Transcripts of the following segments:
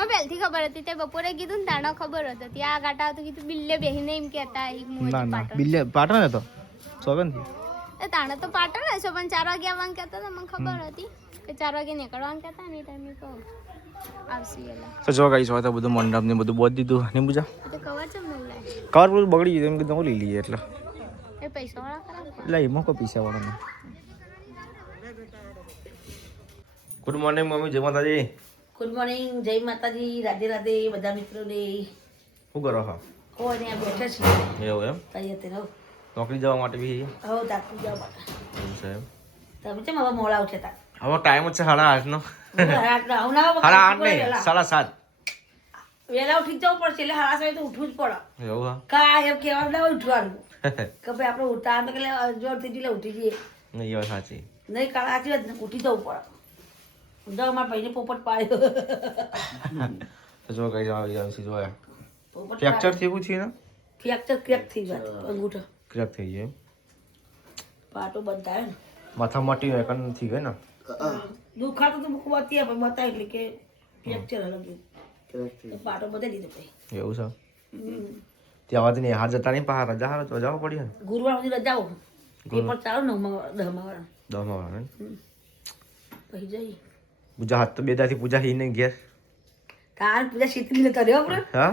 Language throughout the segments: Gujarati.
મને પહેલથી ખબર હતી તે બપોરે કીધું ને તાણો ખબર હતી ત્યાં આ ગાટા હતું કીધું બિલ્લે બેહીને એમ કહેતા ના ના બિલ્લે પાટણ હતો સોગન તાણે તો પાટણ હશે પણ 4 વાગે આવવાનું કહેતા હતા મને ખબર હતી કે 4 વાગે નીકળવાનું કહેતા ને એ ટાઈમે કહું આવશે એલા તો જો ગાઈસ હવે તો બધું મંડપ ને બધું બોધ દીધું ને પૂજા તો કવર ચમ ન લાય કવર બધું બગડી ગયું એમ કીધું હું લઈ લઈએ એટલે એ પૈસા વાળા ખરા લઈ મોકો પૈસા વાળાને ગુડ મોર્નિંગ મમ્મી જય માતાજી ગુડ મોર્નિંગ જય માતાજી રાધે રાધે બધા મિત્રોને શું કરો હા કોઈ ને બેઠા છીએ એવું એમ તૈયાર થઈ રહો નોકરી જવા માટે બી હો દાખલ જાવ માટે એવું છે એમ તમે કેમ હવે મોડા ઉઠે તા હવે ટાઈમ જ છે 8:30 નો રાતના આવું ના 8:30 નહીં 7:30 વહેલા ઉઠી જવું પડશે એટલે 7:30 તો ઉઠવું જ પડે એવું હા કા એમ કહેવાનું ના ઉઠવાનું કે ભાઈ આપણે ઉઠતા અમે કે જોર થઈ એટલે ઉઠી જઈએ નહીં એ વાત સાચી નહીં કાળ આથી જ ઉઠી જવું પડે જો મારા ભાઈને પોપટ પાડ્યો તો જો કઈ આવી જાવ છે જોયા પોપટ ફ્રેક્ચર થયું છે ને ફ્રેક્ચર ક્રેક થઈ જાય અંગૂઠો ક્રેક થઈ ગયો પાટો બંધાયો ને માથા મોટી હોય કન થઈ ગઈ ને દુખાતો તો મૂકવા બતાવી પણ બતાવી એટલે કે ફ્રેક્ચર હલગ્યું પાટો બતાવી દીધો પછી એવું છે ત્યાં વાત નહીં હાર જતા નહીં પહાડ રજા હારો તો જવું પડ્યું ને ગુરુવાર સુધી રજાઓ પેપર ચાલુ ને 10મા વાળા 10 વાળા પછી જઈ પૂજા હાથ તો બે દાથી પૂજા હી નહીં ઘેર તાર પૂજા છેતરી જતા રહ્યો આપણે હા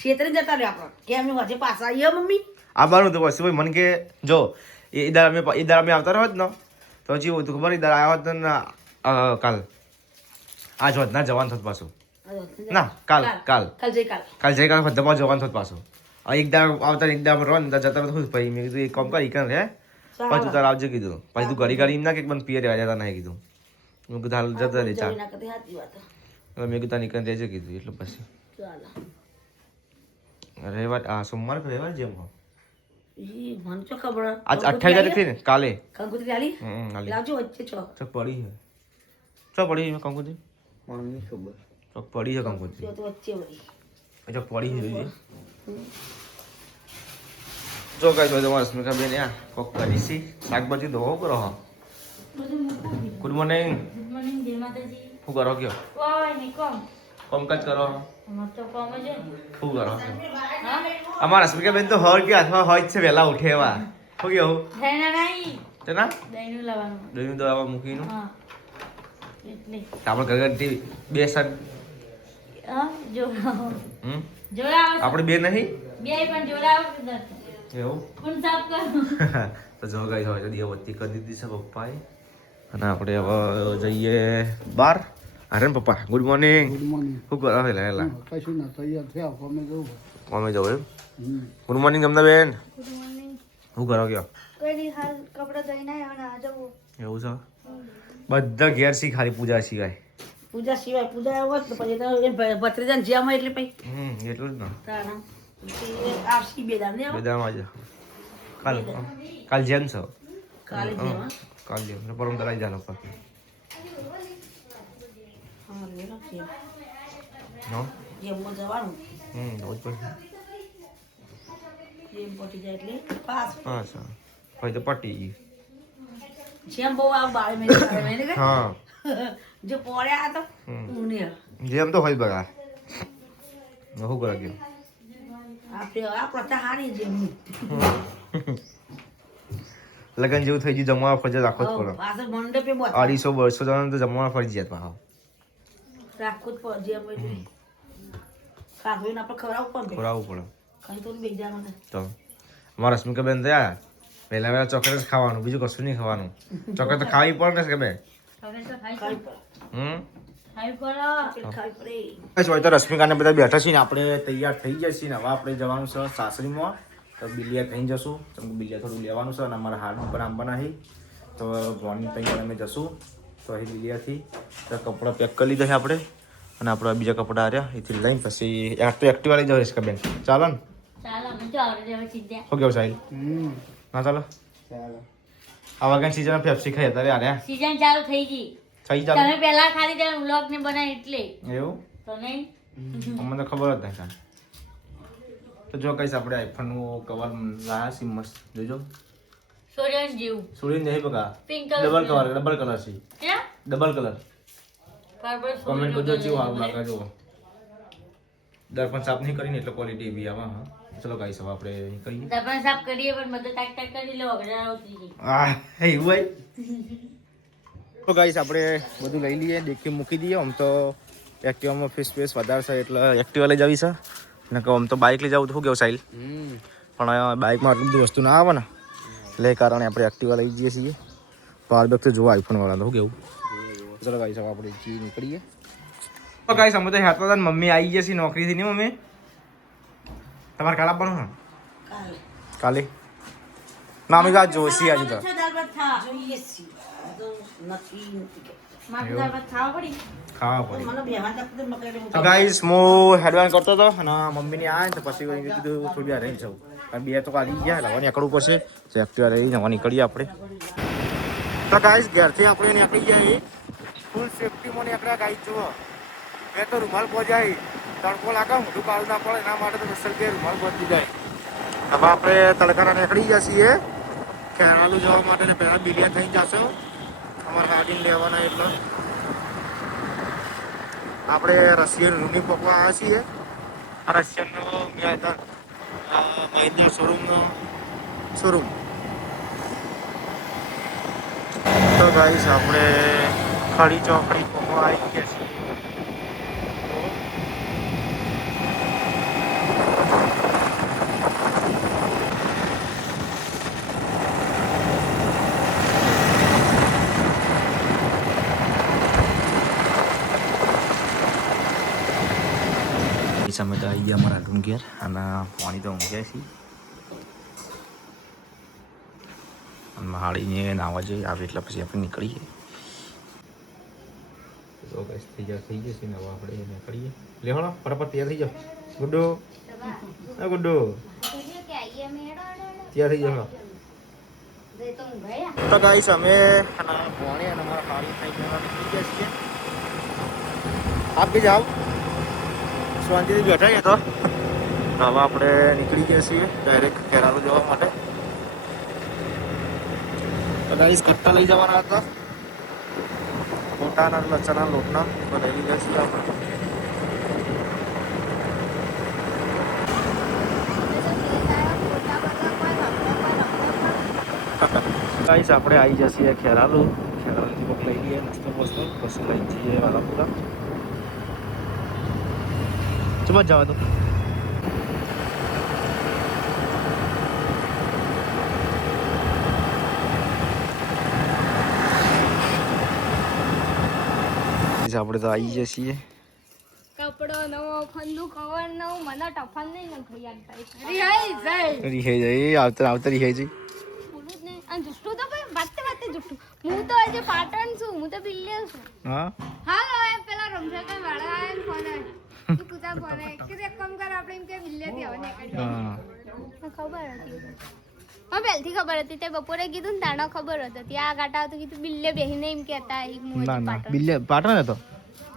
છેતરી જતા રહ્યો આપણે કે અમે વચ્ચે પાછા આવીએ મમ્મી આવવાનું તો બસ ભાઈ મને કે જો ઈદાર અમે આવતા રહો જ ને તો હજી હતું ખબર ઈદાર આવ્યો હતો ને કાલ આજ હોત ના જવાન થત પાછું ના કાલ કાલ જઈ કાલ બધા જવાન થત પાછું એકદમ આવતા એકદમ રહો ને જતા રહો ભાઈ મેં કીધું એક કામ કરી રે પછી તાર આવજે કીધું પછી તું ઘડી ઘડી એમ ના કે મને પિયર રહેવા જતા નહીં કીધું મેં કીધું હાલ જતા રહે ચાલ મેં કીધું નીકળી રહેજે કીધું એટલે પછી રવિવાર સોમવાર રવિવાર જેમ હો મને તો ખબર આજ 28 તારીખ થઈ ને કાલે કંકુતરી આલી લાવજો વચ્ચે છો ચક પડી છે ચક પડી છે કંકુતરી મને ખબર ચક પડી છે કંકુતરી તો વચ્ચે વળી ચક પડી છે જો કઈ તો તમારા સ્મિકા બેન આ કોક કરી સી શાકભાજી ધોવો કરો હા ગુડ મોર્નિંગ જય માતાજી શું કરો કયો કોઈ નહીં કોમ કાજ કરો અમાર તો કોમ જ શું કરો અમારા સ્મિકા બેન તો હર કે હાથમાં હોય જ છે વહેલા ઉઠે એવા શું કેવું થેના નહીં તો ના દહીંનું લાવવાનું દહીંનું દવા મૂકીનું હા એટલે આપણે ઘરથી બે સન જો હમ જોડાવ આપણે બે નહીં બે પણ જોડાવ એવું કોણ સાફ કરું તો જો ગઈ હોય તો દીવબત્તી કરી દીધી છે પપ્પાએ અને આપણે હવે જઈએ બહાર અરે ને પપ્પા ગુડ મોર્નિંગ શું કરો હેલા કશું ના તૈયાર થયા અમે જવું કોમે જવું એમ ગુડ મોર્નિંગ તમને બેન ગુડ મોર્નિંગ શું કરો કયો કોઈ દી હાલ કપડા ધોઈને આવ્યા અને આ જવું એવું છે બધા ઘેર સી ખાલી પૂજા સિવાય પૂજા સિવાય પૂજા આવો તો પછી તો એ ભત્રીજાને જ્યાં હોય એટલે પછી એટલું જ ને તારા આવશી બે દામ ને બેદામાં જ કાલ જેમ છો કાલે જેવા કાલ જેમ પરમ તરાઈ જાનો પર હા લેલો છે નો જેમ જવાનું રોજ પર જેમ પટી જાય એટલે પાસ હા સર ભાઈ તો પટી ગઈ જેમ બહુ આવ બાળે મેં કે હા જો પોળ્યા તો ઉને જેમ તો હોય બગા શું કરો કયો આપણે આ પ્રથા હારી જેમ લગન જેવું થઈ ગયું જમવા ફરજિયાત રાખવો જ પડે પાછળ મંડપે બોત 250 જણાને તો જમવા ફરજિયાત પાછો રાખવું જ પડે જેમ એટલે ખાધું આપણે ખવડાવવું પડે ખવડાવવું પડે કઈ તો બેજાનું ને તો અમારા સ્મિકાબેન થયા પહેલા ચોકલેટ જ ખાવાનું બીજું કશું નહીં ખાવાનું ચોકલેટ તો ખાવી પડે ને કે બે ખાઈ પડે ખાઈ પડો ખાઈ પડે બસ હોય તો રશ્મિકાને બધા બેઠા છીએ ને આપણે તૈયાર થઈ ગયા છીએ ને હવે આપણે જવાનું છે સાસરીમાં તો બિલિયા થઈ જશું તો બિલિયા થોડું લેવાનું છે અને અમારા હાથ ઉપર આંબાના હી તો મોર્નિંગ તૈયાર અમે જશું તો અહીં બિલિયાથી તો કપડાં પેક કરી લીધા છે આપણે અને આપણા બીજા કપડાં આવ્યા એથી લઈને પછી તો એક્ટિવા લઈ જઈશ કે બેન ચાલો ને ચાલો અમે તો આવડે જવા સીધા શું કેવું સાહેબ ના ચાલો આ વાગ્યા સીઝન પેપ્સી ખાઈ અત્યારે આર્યા સીઝન ચાલુ થઈ ગઈ સહી ચાલો તમે પહેલા ખાલી તે વ્લોગ ને બનાવી એટલે એવું તો નહીં અમને તો ખબર જ નહીં તો જો કઈશ આપણે આઈફોનનું કવર લાયા છે મસ્ત જોજો સોરિયન જેવું સોળી નહીં બગા પિંક ડબલ કલર છે ક્યાં ડબલ કલર કમેન્ટ કરજો કેવું સારું લાગે જો દર્પણ સાફ નહીં કરીને એટલે ક્વોલિટી એવી આવે હા ચલો ગાઈસ હવે આપણે કરીએ દર્પણ સાફ કરીએ પણ બધું ટાક ટાક કરી લો અગડા ઉતરી ગઈ હા એવું હોય તો ગાઈસ આપણે બધું લઈ લઈએ દેખી મૂકી દઈએ આમ તો એક્ટિવામાં સ્પેસ વધારે છે એટલે એક્ટિવા લઈ જવી છે ને કહું આમ તો બાઇક લઈ જવું તો શું કેવું સાહિલ પણ બાઇકમાં આટલી બધી વસ્તુ ના આવે ને એટલે એ કારણે આપણે એક્ટિવા લઈ જઈએ છીએ પાવર બેગ તો જોવા આઈફોન વાળા તો શું કેવું ચલો ગાઈસ હવે આપણે જી નીકળીએ તો ગાઈસ અમે તો હેતા હતા મમ્મી આવી ગયા છે નોકરીથી નહીં મમ્મી તમારે કાલ આપવાનું ને કાલે ના અમે કાલ જોશી આજે તો જોઈએ છીએ તો નક્કી નથી માથે દાળ ભાત ખાવા પડી ખાવા પડે મને બેહવાન તક તો મકઈ તો ગાઈસ હું હેડવાન કરતો હતો અને મમ્મીની આ તો પછી કીધું થોડી વાર રહી જાઉં કારણ બે તો કાલી ગયા એટલે નીકળવું પડશે તો એક્ટિવા લઈને હવે નીકળીએ આપણે તો ગાઈસ ઘરથી આપણે નીકળી જાય ફૂલ સેફટીમાં નીકળ્યા ગાઈસ જુઓ મેં તો રૂમાલ પહોંચાય તડકો લાગે મોટું કાળું ના પડે એના માટે તો રસલ કે રૂમાલ પહોંચી જાય હવે આપણે તડકાના નીકળી ગયા છીએ ખેરાલુ જવા માટે ને પહેલાં બિલિયા થઈ જશે અમારે ગાડી લેવાના એટલે આપણે રશિયન રૂની પકવા આવ્યા છીએ આ રશિયનનો મહિન્દ્રા શોરૂમ તો ગાઈસ આપણે ખડી ચોકડી પકવા આવી ગયા છીએ અમે તો આવી ગયા અમારા રૂમ ઘેર અને પાણી તો ઊંઘ્યા છીએ અને મહાળીને નાવા જોઈએ આવે એટલે પછી આપણે નીકળીએ તો બસ થઈ જશે ને હવે આપણે નીકળીએ લે હળો ફટાફટ તૈયાર થઈ જાઓ ગુડ્ડો ગુડ્ડો તૈયાર થઈ જાઓ તો ગાઈસ અમે પાણી અને અમારા હાળી થઈ ગયા છીએ આપ બી જાઓ શાંતિથી બેઠા તો હવે આપણે નીકળી ગયા છીએ ડાયરેક્ટ ખેરાલુ જવા માટે તો ગાઈસ કટ્ટા લઈ જવાના હતા ગોટાના લચ્ચાના લોટના તો લઈ લીધા છીએ આપણે ગાઈસ આપણે આવી જઈએ ખેરાલુથી કોક લઈ લઈએ નાસ્તો પોસ્તો પછી લઈ જઈએ વાલાપુરા ચમચ જવા દો આપણે તો આવી જઈએ છીએ કપડો નવો ફંદુ કવર નવું મને ટફન નહીં નખી યાદ રિહાઈ જાય આવતા રિહાઈ જાય બોલું જ નહીં અને જુઠ્ઠું તો ભાઈ વાતે જુઠ્ઠું હું તો આજે પાટણ છું હું તો બિલ્લે છું હા હાલો એ પેલા રમઝાકા વાળા આયા ને ફોન આવ્યો તું કુતા ફોન આવ્યો કે એક કામ કર આપણે એમ કે બિલ્લેથી હવે નીકળી હા ખબર હતી હા પહેલથી ખબર હતી તે બપોરે કીધું ને તાણો ખબર હતી ત્યાં ગાટા હતું કીધું બિલ્લે બેહીને એમ કહેતા હું ના ના પાટણ બિલ્લે પાટણ હતો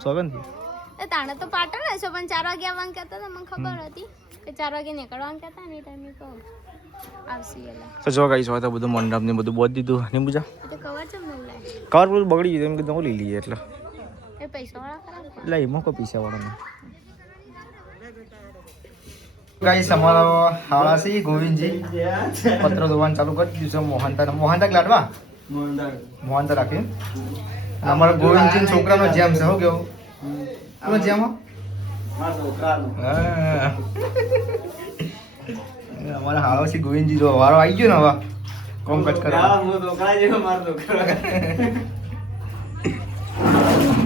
સોગનથી એ તાણે તો પાટણ હશો પણ 4 વાગે આવવાનું કહેતા હતા મને ખબર હતી કે 4 વાગે નીકળવાનું કહેતા ને એ ટાઈમે કહું આવશે એલા તો જો ગાઈસ હોય તો બધું મંડપ ને બધું બોધ દીધું ને પૂજા તો કવર ચમ ન લાય કવર બધું બગડી ગયું એમ કીધું લઈ લઈએ એટલે એ પૈસા વાળા ખરા લઈ મોકો પૈસા વાળાને ગાઈસ અમારો હાળા છે ગોવિંદજી પત્ર દોવાનું ચાલુ કરી દીધું છે મોહનતા લાડવા મોહનતા રાખી અમારા ગોવિંદજી છોકરાનો જેમ છે શું કેવું કોનો જેમ અમારા હાળો છે ગોવિંદજી જો વારો આવી ગયો ને હવે કોમ કટ કરે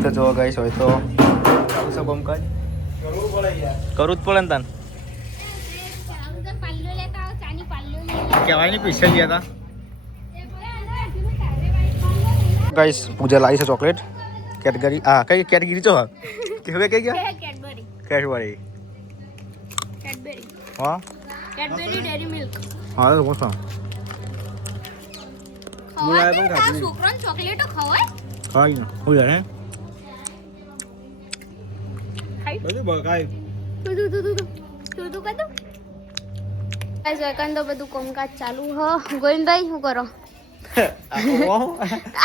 તો જો ગાઈસ હોય તો ચાલુ છે કોમ કાજ કરવું જ પડે ને તાન કહેવાય નહીં પૈસા ગયા હતા ગાઈસ પૂજા લાવી છે ચોકલેટ કેટેગરી હા કઈ કેટેગરી છો કે હવે કઈ ગયા કેડબરી હા કેડબરી ડેરી મિલ્ક હા તો કોણ ખવાય ને તારા છોકરાને ચોકલેટો ખવાય ખાઈ ને હું જાણે ખાઈ બધું બગાય તું કદું ગાઈસ વેકન તો બધું કામકાજ ચાલુ હ ગોવિંદભાઈ શું કરો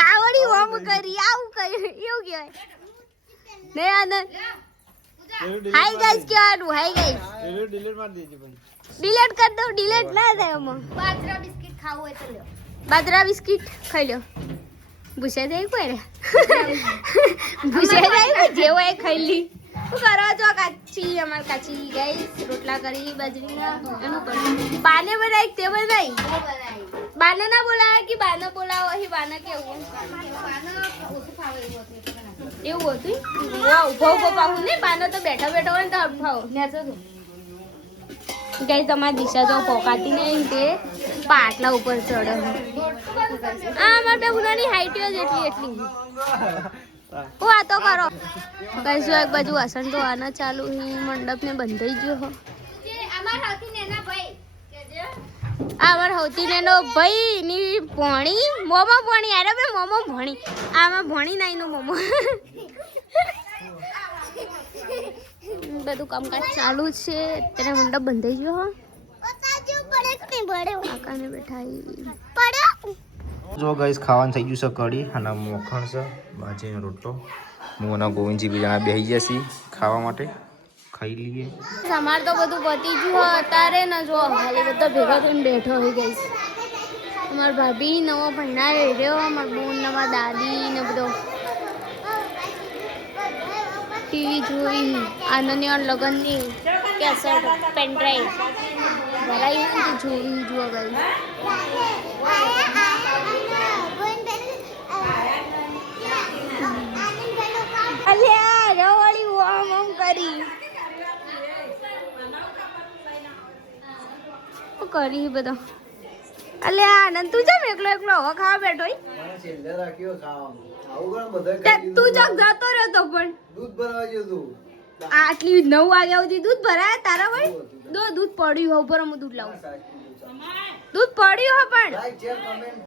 આવડી હોમ કરી આવું કર્યું એવું કહેવાય નહીં આનંદ હાય ગાઈસ કહેવાનું હાય ગાઈસ ડિલીટ માર દેજે પણ ડિલીટ કરી દઉં ડિલીટ ના થાય આમાં બાજરા બિસ્કિટ ખાવું હોય તો લ્યો બાજરા બિસ્કિટ ખાઈ લ્યો ભૂસે જાય કોઈ રે ભૂસે જાય જેવો એ ખાઈ લી શું કરો છો કાચી અમાર કાચી ગાઈસ રોટલા કરી બાજરીના એનું કરું બાને બનાવી તે બનાવી બાને ના બોલાવે કે બાને બોલાવો અહીં બાને કેવું એવું હતું વાવ ઉભો ઉભો પાવું ને બાને તો બેઠા બેઠા હોય ને તો અફાવો નેચો તો ગઈ તમારી દિશા જો પોકાતી નહીં તે પાટલા ઉપર ચડે આ અમાર બે ગુનાની હાઈટ જ એટલી હું આ તો કરો કઈશું એક બાજુ વાસણ તો આના ચાલુ મંડપ ને બંધાઈ ગયો હો અમાર સૌથી નેનો ભાઈ ની ભણી મોમો ભણી અરે બે મોમો ભણી આમાં ભણી નહીં નો મોમો બધું કામકાજ ચાલુ છે અત્યારે મંડપ બંધાઈ ગયો હો કાકાને બેઠા જો ગાઈસ ખાવાનું થઈ ગયું છે કઢી અને મોખણ છે બાજીનો રોટલો હું અને ગોવિંદજી બીજા બેસી ગયા છીએ ખાવા માટે ખાઈ લઈએ અમાર તો બધું પતી ગયું અત્યારે ને જો ખાલી બધો ભેગા થઈને બેઠો હોય ગઈ અમાર ભાભી નવો ભણાવે રહ્યો અમાર બોન નવા દાદી ને બધો ટીવી જોઈ આનંદની લગનની કેસેટ પેનડ્રાઈવ ભરાઈ તો જોઈ જુઓ ગઈ અલ્યા રવળી ઓમ ઓમ કરી શું કરી બધો અલ્યા આનંદ તું જેમ એકલો એકલો હવે ખાવા બેઠો છેલ્લે રાખ્યો ખાવાનું આવું ઘણા બધા તું ચોક જતો રહ્યો તો પણ દૂધ ભરવા ગયો તું આટલી 9 વાગ્યા સુધી દૂધ ભરાય તારા ભાઈ દૂધ પડ્યું હો ઉપર હું દૂધ લાવું દૂધ પડ્યું હો પણ લાઈક શેર કમેન્ટ